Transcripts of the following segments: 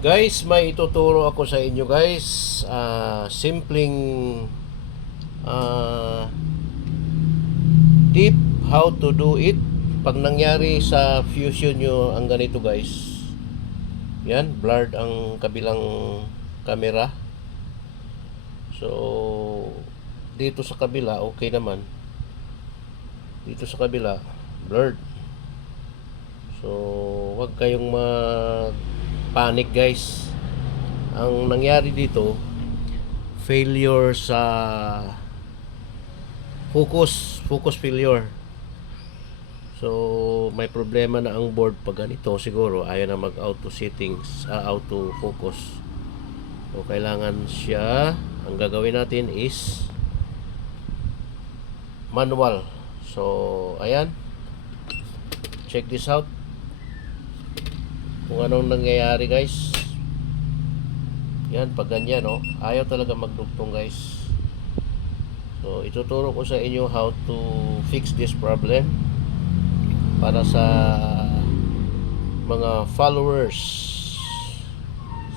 Guys, may ituturo ako sa inyo guys. Simpleng uh, tip how to do it. Pag nangyari sa fusion nyo ang ganito guys. Yan, blurred ang kabilang camera. So, dito sa kabila, okay naman. Dito sa kabila, blurred. So, wag kayong panic guys. Ang nangyari dito, failure sa focus failure. So may problema na ang board pag ganito, siguro ayaw na mag auto settings, auto focus. So kailangan siya, ang gagawin natin is manual. So ayan, check this out kung anong nangyayari guys. Yan, pag ganyan ayaw talaga magdugtong guys. So ituturo ko sa inyo how to fix this problem para sa mga followers,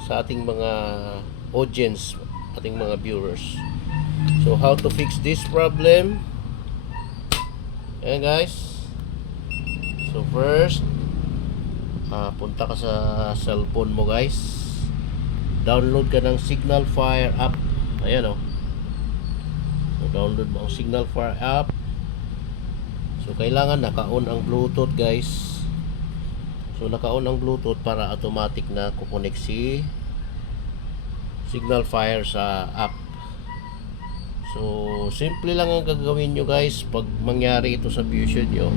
sa ating mga audience, ating mga viewers. So how to fix this problem. Ayan guys. So first, punta ka sa cellphone mo guys, download ka ng Signal Fire app. Ayan so download mo ang Signal Fire app. So kailangan naka-on ang Bluetooth guys. So naka-on ang Bluetooth para automatic na kukonek si Signal Fire sa app. So simple lang ang gagawin nyo guys pag mangyari ito sa fusion nyo.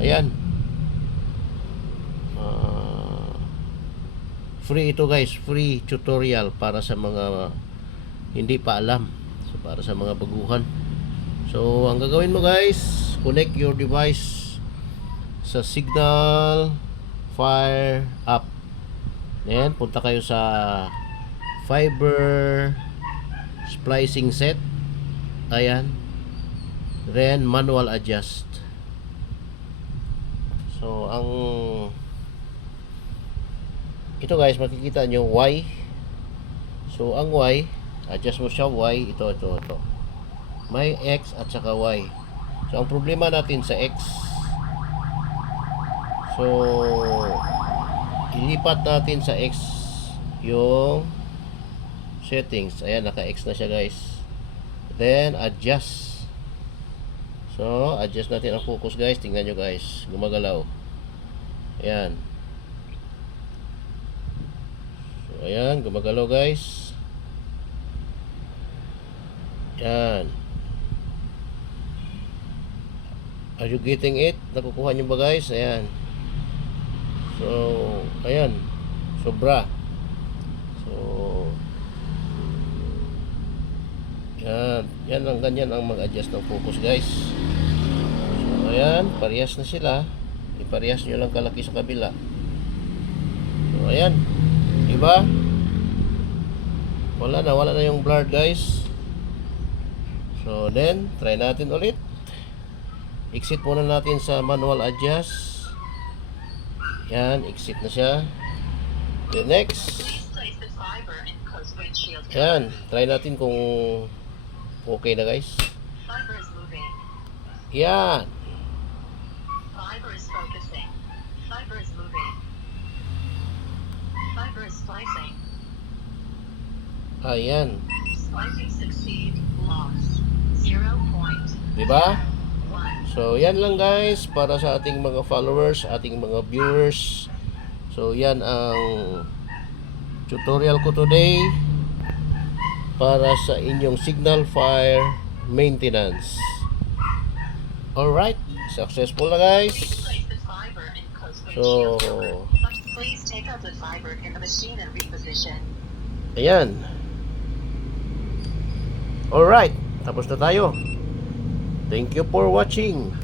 Ayan, free ito guys, free tutorial para sa mga hindi pa alam. So para sa mga baguhan. So ang gagawin mo guys, connect your device sa Signal Fire app. Then punta kayo sa fiber splicing set. Ayan. Then manual adjust. So ang ito guys, makikita nyo Y. So ang Y, adjust mo siya Y. Ito. May X at saka Y. So ang problema natin sa X, so ilipat natin sa X yung settings. Ayan, naka X na siya guys. Then adjust. So adjust natin ang focus guys. Tingnan nyo guys, gumagalaw. Ayan. So ayan, gumagalaw guys. Ayan. Are you getting it? Nakukuha nyo ba guys? Ayan. So ayan, sobra. So yan ang ganyan ang mag-adjust ng focus guys. So ayan, parehas na sila. Iparehas nyo lang kalaki sa kabila. So ayan, diba? Wala na yung blurred guys. So then try natin ulit. Exit muna natin sa manual adjust. Yan, exit na siya. The next, yan, try natin kung okay na guys. Yan. Ayan. Diba? So yan lang guys para sa ating mga followers, ating mga viewers. So yan ang tutorial ko today para sa inyong Signal Fire maintenance. Alright, successful na guys. So ayan. Alright, tapos na tayo. Thank you for watching.